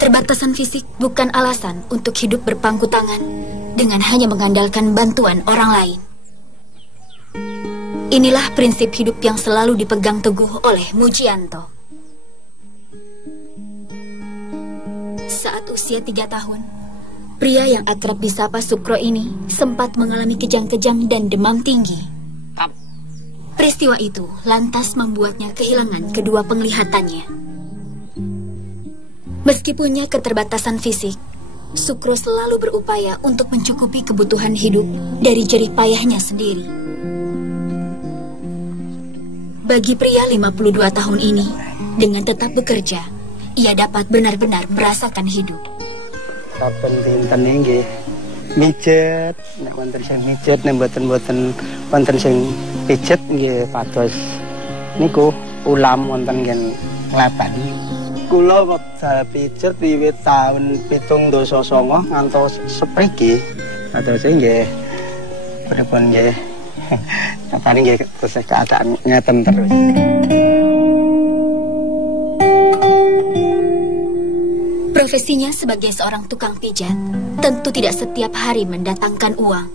Keterbatasan fisik bukan alasan untuk hidup berpangku tangan dengan hanya mengandalkan bantuan orang lain. Inilah prinsip hidup yang selalu dipegang teguh oleh Mujianto. Saat usia 3 tahun, pria yang akrab disapa Sukro ini sempat mengalami kejang-kejang dan demam tinggi. Peristiwa itu lantas membuatnya kehilangan kedua penglihatannya. Meskipun punya keterbatasan fisik, Sukro selalu berupaya untuk mencukupi kebutuhan hidup dari jerih payahnya sendiri. Bagi pria 52 tahun ini, dengan tetap bekerja, ia dapat benar-benar merasakan hidup. Saben dinten nggih mijet, nek wonten sing mijet, nek mboten wonten sing pijet nggih pados niku ulam wonten ngen nglaban. Kula wekdal pijet wiwit taun 1979 ngantos sepriki. Pados nggih pripun nggih. Katane nggih terus keadaan ngeten terus. Profesinya sebagai seorang tukang pijat tentu tidak setiap hari mendatangkan uang.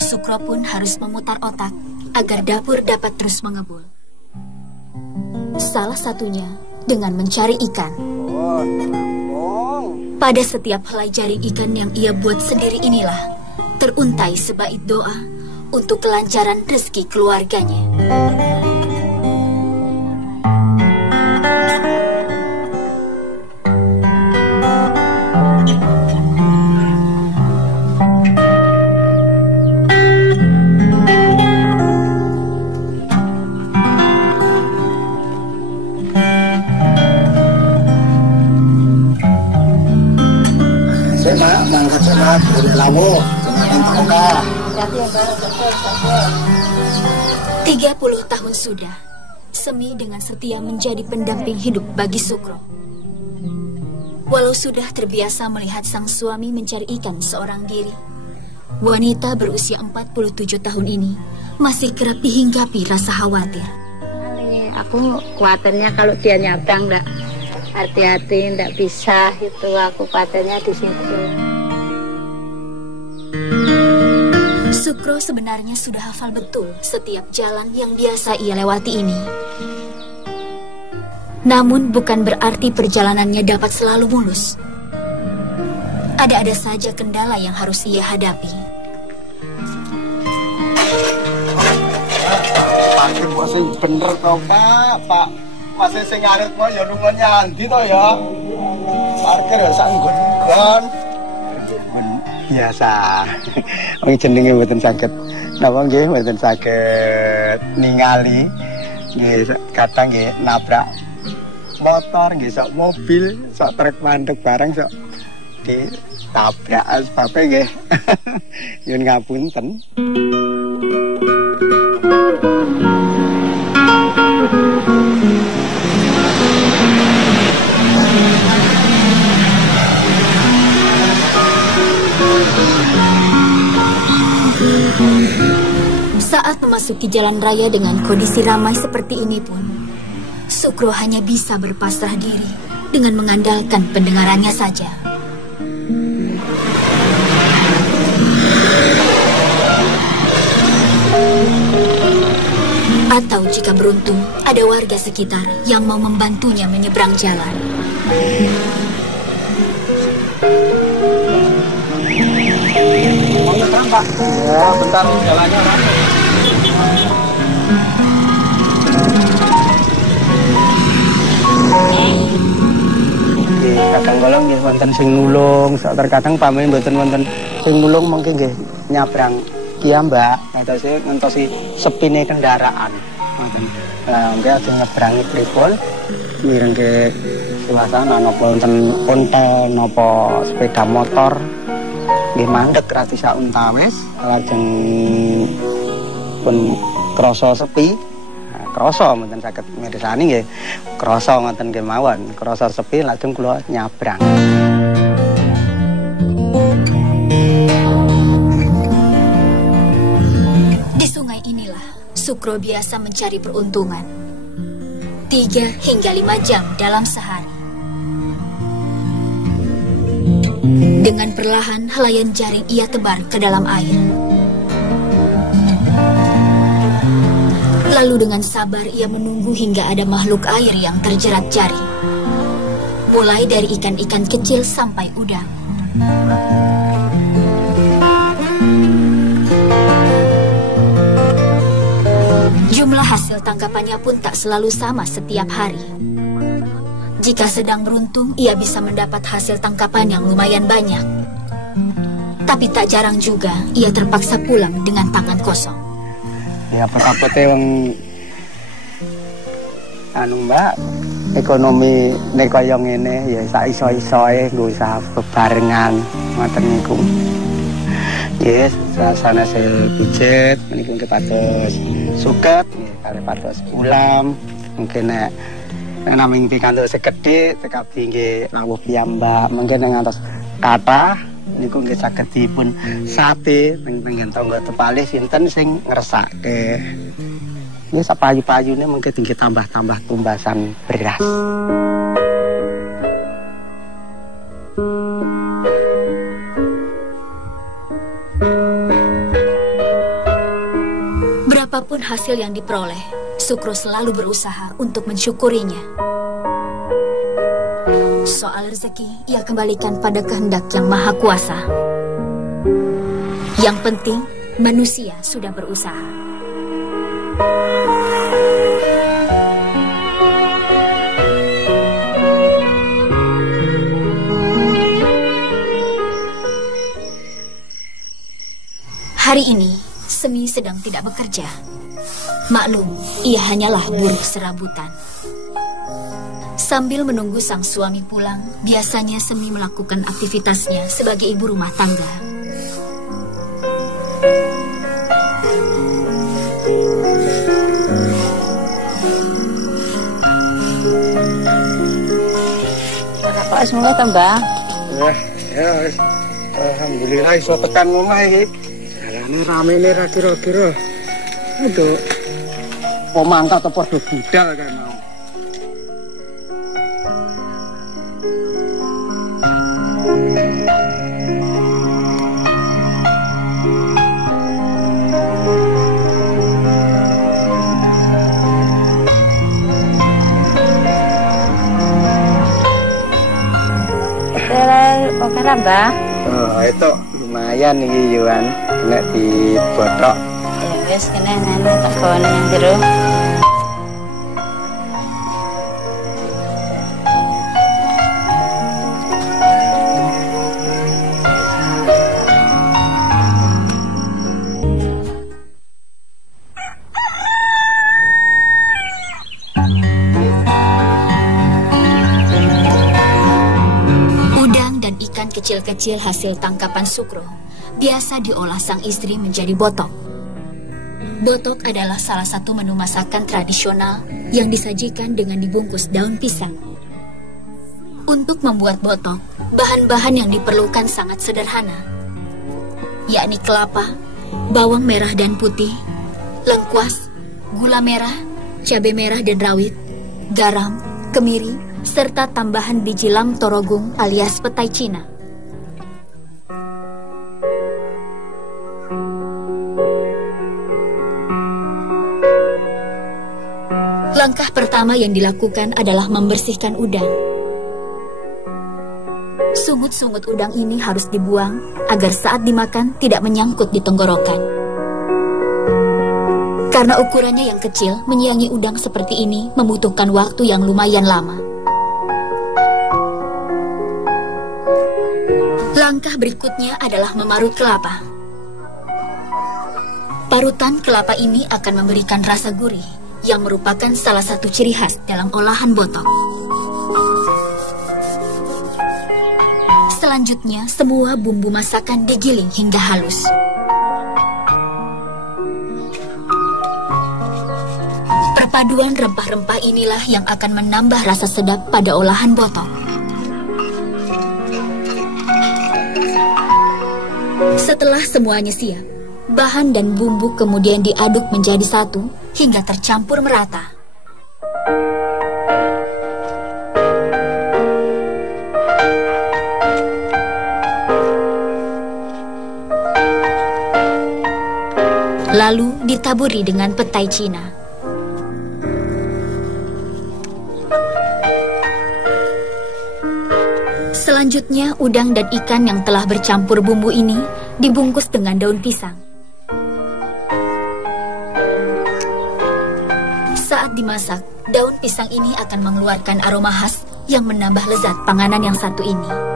Sukro pun harus memutar otak agar dapur dapat terus mengebul. Salah satunya dengan mencari ikan. Pada setiap helai jaring ikan yang ia buat sendiri inilah teruntai sebaik doa untuk kelancaran rezeki keluarganya. Lawo, 30 tahun sudah, Semi dengan setia menjadi pendamping hidup bagi Sukro. Walau sudah terbiasa melihat sang suami mencari ikan seorang diri, wanita berusia 47 tahun ini masih kerap dihinggapi rasa khawatir. Aku khawatirnya kalau dia nyabrang enggak hati-hati, enggak bisa itu, aku khawatirnya di situ. Sukro sebenarnya sudah hafal betul setiap jalan yang biasa ia lewati ini. Namun bukan berarti perjalanannya dapat selalu mulus. Ada-ada saja kendala yang harus ia hadapi. Parkir kok sing bener to, Pak? Pak, masih sing ngarit kok ya lunga nyandi to ya. Parkir ya sak nggon. Biasa. Wong jenenge mboten saged. Napa nggih mboten saged ningali. Nggih kadang nggih nabrak motor, nggih sok mobil, sok truk mandek barang sok ditabrak asbabe nggih. Nyuwun ngapunten. Saat memasuki jalan raya dengan kondisi ramai seperti ini pun, Sukro hanya bisa berpasrah diri dengan mengandalkan pendengarannya saja. Atau jika beruntung, ada warga sekitar yang mau membantunya menyeberang jalan. Mau nyebrang, Pak? Ya, bentar nih jalannya ramai. Kadang golong nggih wonten sing nulung, sak terkadang pamane mboten wonten sing nulung mungkin nggih nyabrang iya Mbak, ngentosi sepine kendaraan. Ngoten. Lah nggih aja nyebrangi pripun mirengke suasana napa wonten ontel napa sepeda motor nggih mandeg rati sak untawis lajeng pun krasa sepi. Krasa mboten saged mirsani nggih. Krasa ngoten nggih mawon. Krasa sepi lajeng kula nyabrang. Di sungai inilah Sukro biasa mencari peruntungan. 3 hingga 5 jam dalam sehari. Dengan perlahan, helaian jaring ia tebar ke dalam air. Lalu dengan sabar ia menunggu hingga ada makhluk air yang terjerat jaring. Mulai dari ikan-ikan kecil sampai udang. Jumlah hasil tangkapannya pun tak selalu sama setiap hari. Jika sedang beruntung, ia bisa mendapat hasil tangkapan yang lumayan banyak. Tapi tak jarang juga, ia terpaksa pulang dengan tangan kosong. Ya apa-apa wong Mbak, ekonomi nek kaya ngene ya sak iso-isoe nggo usaha bebarengan ngoten niku. Yes, sana saya pijet meniku kepados suket, kare pados ulam, mungkin nek naming pikantuk sekedhik tekap tinggi lawuh piyambak, mungkin ngantos kathah niku nggih saged dipun sate teng tangga tepalih sinten sing ngresake. Ya sapayu-payune mungkin tinggi tambah-tambah tumbasan beras. Berapapun hasil yang diperoleh, Sukro selalu berusaha untuk mensyukurinya. Soal rezeki, ia kembalikan pada kehendak yang maha kuasa. Yang penting, manusia sudah berusaha. Hari ini, Semi sedang tidak bekerja. Maklum, ia hanyalah buruh serabutan. Sambil menunggu sang suami pulang, biasanya Semi melakukan aktivitasnya sebagai ibu rumah tangga. Apa semuanya tambah? Ya, alhamdulillah iso tekan omah iki. Jalane rame ne ra kira-kira. Aduh. Pemangkat apa padha budal kan. Oke lah, Mbak. Oh, itu lumayan iki Yuan, nek dibotok. Ya wis kene nenek tak gawane nang jero. Kecil-kecil hasil tangkapan Sukro biasa diolah sang istri menjadi botok. Botok adalah salah satu menu masakan tradisional yang disajikan dengan dibungkus daun pisang. Untuk membuat botok, bahan-bahan yang diperlukan sangat sederhana, yakni kelapa, bawang merah dan putih, lengkuas, gula merah, cabai merah dan rawit, garam, kemiri, serta tambahan biji lam torogung alias petai Cina. Langkah pertama yang dilakukan adalah membersihkan udang. Sungut-sungut udang ini harus dibuang agar saat dimakan tidak menyangkut di tenggorokan. Karena ukurannya yang kecil, menyiangi udang seperti ini membutuhkan waktu yang lumayan lama. Langkah berikutnya adalah memarut kelapa. Parutan kelapa ini akan memberikan rasa gurih yang merupakan salah satu ciri khas dalam olahan botok. Selanjutnya, semua bumbu masakan digiling hingga halus. Perpaduan rempah-rempah inilah yang akan menambah rasa sedap pada olahan botok. Setelah semuanya siap, bahan dan bumbu kemudian diaduk menjadi satu hingga tercampur merata. ditaburi dengan petai Cina. Selanjutnya, udang dan ikan yang telah bercampur bumbu ini dibungkus dengan daun pisang. Saat dimasak, daun pisang ini akan mengeluarkan aroma khas yang menambah lezat panganan yang satu ini.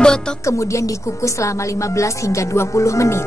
Botok kemudian dikukus selama 15 hingga 20 menit.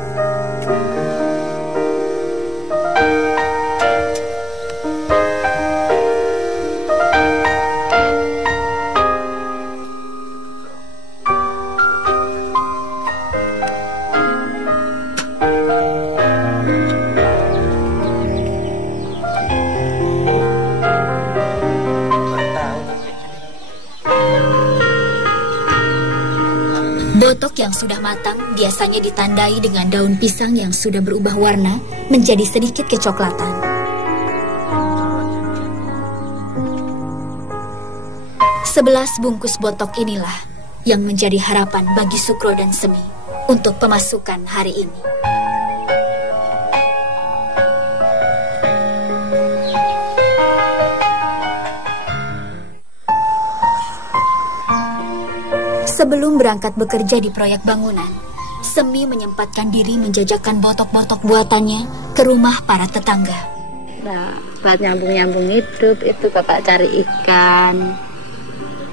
Botok yang sudah matang biasanya ditandai dengan daun pisang yang sudah berubah warna menjadi sedikit kecoklatan. Sebelas bungkus botok inilah yang menjadi harapan bagi Sukro dan Semi untuk pemasukan hari ini. Sebelum berangkat bekerja di proyek bangunan, Semi menyempatkan diri menjajakan botok-botok buatannya ke rumah para tetangga. Nah, buat nyambung-nyambung hidup itu bapak cari ikan.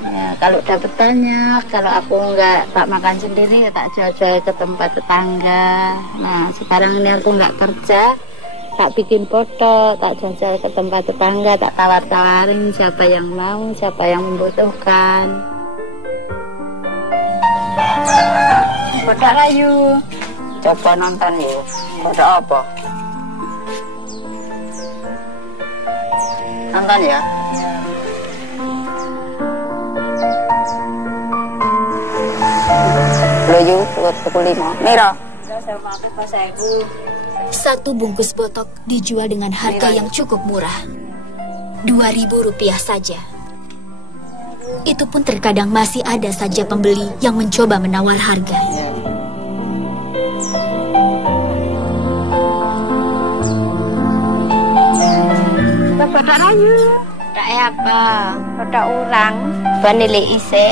Ya, kalau dapat banyak, kalau aku nggak tak makan sendiri, tak jual-jual ke tempat tetangga. Nah, sekarang ini aku nggak kerja, tak bikin botok, tak jual-jual ke tempat tetangga, tak tawar-tawarin siapa yang mau, siapa yang membutuhkan. Bodak Rayu. Coba nonton ya. Bodak apa? Nonton ya. Loyu, pukul 5. Mira. Satu bungkus botok dijual dengan harga yang cukup murah, Rp2.000 saja. Itu pun terkadang masih ada saja pembeli yang mencoba menawar harga. Bapak Rayu, tak apa, pada orang, vanili ise.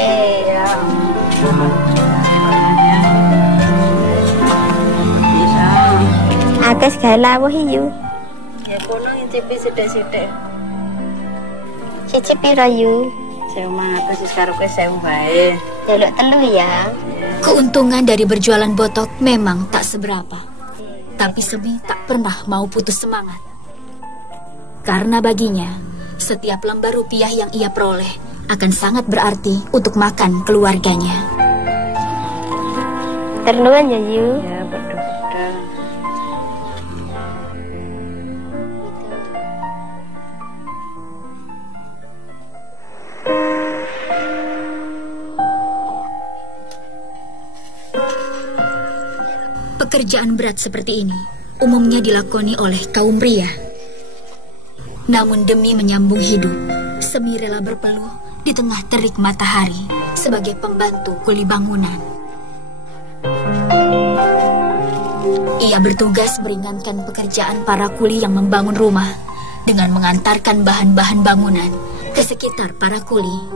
Atas gala wahiyu. Ya kono ngicipi sithik-sithik. Cicipi Rayu. Sewu mangan sis karo kowe sewu bae. Delok telu ya. Keuntungan dari berjualan botok memang tak seberapa. Tapi Semi tak pernah mau putus semangat. Karena baginya, setiap lembar rupiah yang ia peroleh akan sangat berarti untuk makan keluarganya. Ternuan ya, Yu. Ya, betul-betul. Pekerjaan berat seperti ini umumnya dilakoni oleh kaum pria. Namun demi menyambung hidup, Semi rela berpeluh di tengah terik matahari sebagai pembantu kuli bangunan. Ia bertugas meringankan pekerjaan para kuli yang membangun rumah dengan mengantarkan bahan-bahan bangunan ke sekitar para kuli.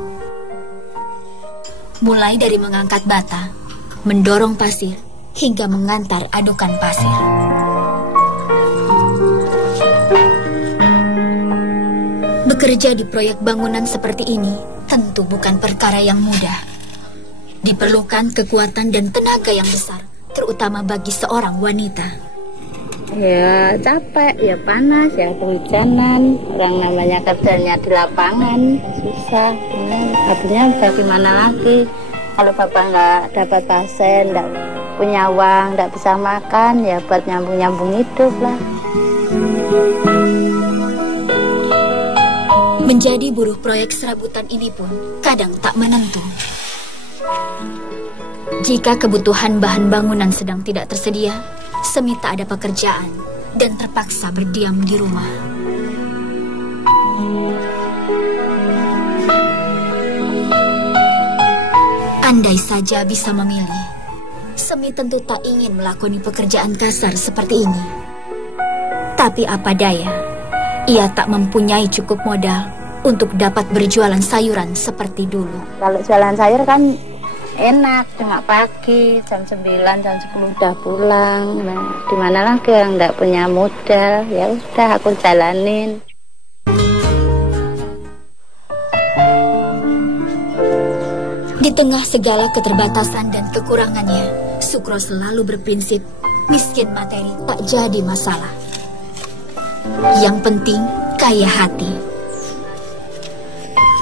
Mulai dari mengangkat bata, mendorong pasir, hingga mengantar adukan pasir. Bekerja di proyek bangunan seperti ini tentu bukan perkara yang mudah. Diperlukan kekuatan dan tenaga yang besar, terutama bagi seorang wanita. Ya capek, ya panas, ya kehujanan. Orang namanya kerjanya di lapangan, susah. Artinya bagaimana lagi? Kalau bapak nggak dapat pasien, nggak punya uang, nggak bisa makan, ya buat nyambung-nyambung hidup lah. Menjadi buruh proyek serabutan ini pun kadang tak menentu. Jika kebutuhan bahan bangunan sedang tidak tersedia, Semi tak ada pekerjaan dan terpaksa berdiam di rumah. Andai saja bisa memilih, Semi tentu tak ingin melakoni pekerjaan kasar seperti ini. Tapi apa daya, ia tak mempunyai cukup modal untuk dapat berjualan sayuran seperti dulu. Kalau jualan sayur kan enak, cuma pagi, jam 9, jam 10 udah pulang. Nah, dimana lagi yang nggak punya modal, ya udah aku jalanin. Di tengah segala keterbatasan dan kekurangannya, Sukro selalu berprinsip miskin materi tak jadi masalah. Yang penting kaya hati.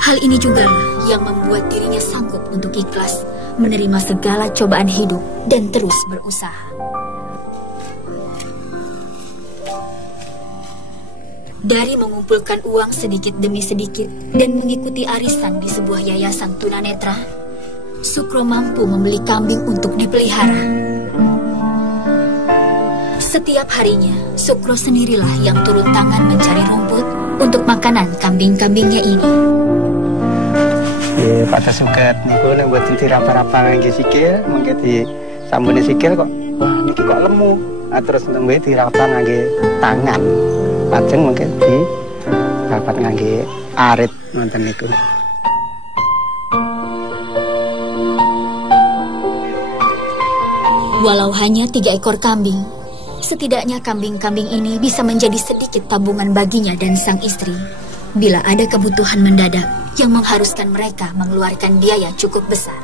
Hal ini juga yang membuat dirinya sanggup untuk ikhlas menerima segala cobaan hidup dan terus berusaha. Dari mengumpulkan uang sedikit demi sedikit dan mengikuti arisan di sebuah yayasan tunanetra, Sukro mampu membeli kambing untuk dipelihara. Setiap harinya, Sukro sendirilah yang turun tangan mencari rumput untuk makanan kambing-kambingnya ini. Pada suket niku nek mboten dirapa-rapa ngangge sikil, mengke di sambune sikil kok wah niki kok lemu. Terus nembe dirapa ngangge tangan. Lajeng mengke di dapat ngangge arit nonton niku. Walau hanya 3 ekor kambing, setidaknya kambing-kambing ini bisa menjadi sedikit tabungan baginya dan sang istri bila ada kebutuhan mendadak yang mengharuskan mereka mengeluarkan biaya cukup besar.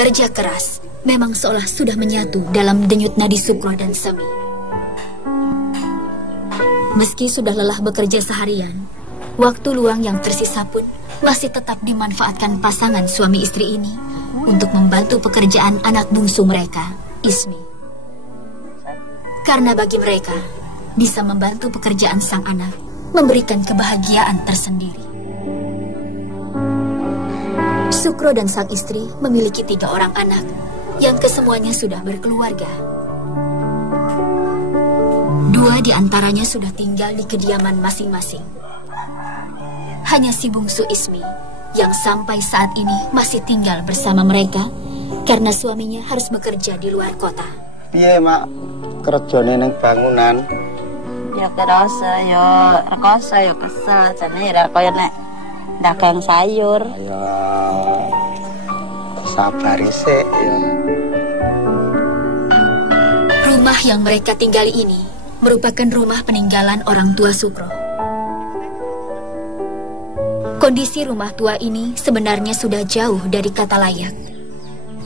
Kerja keras memang seolah sudah menyatu dalam denyut nadi Sukro dan Semi. Meski sudah lelah bekerja seharian, waktu luang yang tersisa pun masih tetap dimanfaatkan pasangan suami istri ini untuk membantu pekerjaan anak bungsu mereka, Ismi. Karena bagi mereka, bisa membantu pekerjaan sang anak memberikan kebahagiaan tersendiri. Sukro dan sang istri memiliki 3 orang anak yang kesemuanya sudah berkeluarga. 2 di antaranya sudah tinggal di kediaman masing-masing. Hanya si bungsu Ismi yang sampai saat ini masih tinggal bersama mereka karena suaminya harus bekerja di luar kota. Piye, Mak? Kerjane nang bangunan. Ya kerasa, ya rekoso, ya kesel. Jane ra koyo nek dagang sayur. Ya sabar sik ya. Rumah yang mereka tinggali ini merupakan rumah peninggalan orang tua Sukro. Kondisi rumah tua ini sebenarnya sudah jauh dari kata layak.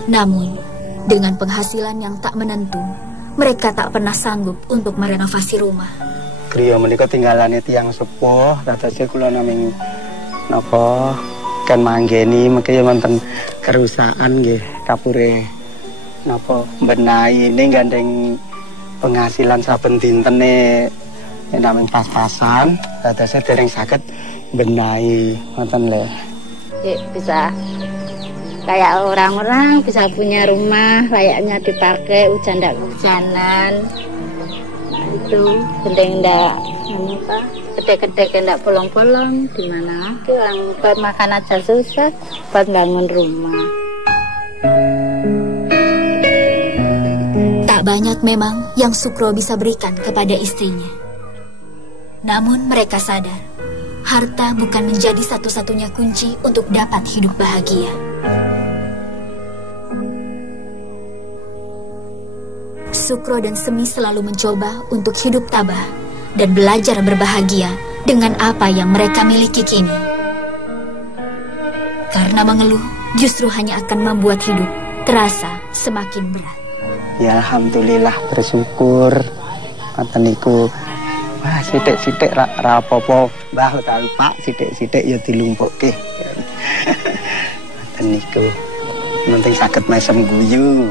Namun, dengan penghasilan yang tak menentu, mereka tak pernah sanggup untuk merenovasi rumah. Griya menika tinggalane tiyang sepuh, dadose kula naming napa kan manggeni mengke wonten kerusakan nggih kapure napa benahi ini gandeng penghasilan saben dintene namung pas-pasan dadose dereng saged benahi wonten le. Bisa kayak orang-orang bisa punya rumah layaknya dipakai hujan ndak hujanan. Nah, itu gendeng ndak apa gede-gede ndak bolong-bolong, di mana lagi orang buat makan aja susah, buat bangun rumah. Tak banyak memang yang Sukro bisa berikan kepada istrinya. Namun mereka sadar, harta bukan menjadi satu-satunya kunci untuk dapat hidup bahagia. Sukro dan Semi selalu mencoba untuk hidup tabah dan belajar berbahagia dengan apa yang mereka miliki kini. Karena mengeluh justru hanya akan membuat hidup terasa semakin berat. Ya alhamdulillah bersyukur ngoten niku. Wah sithik-sithik ra apa-apa, Mbah utawi Pak, sithik-sithik ya dilumpukke. Ngoten niku. Penting saged mesem guyu.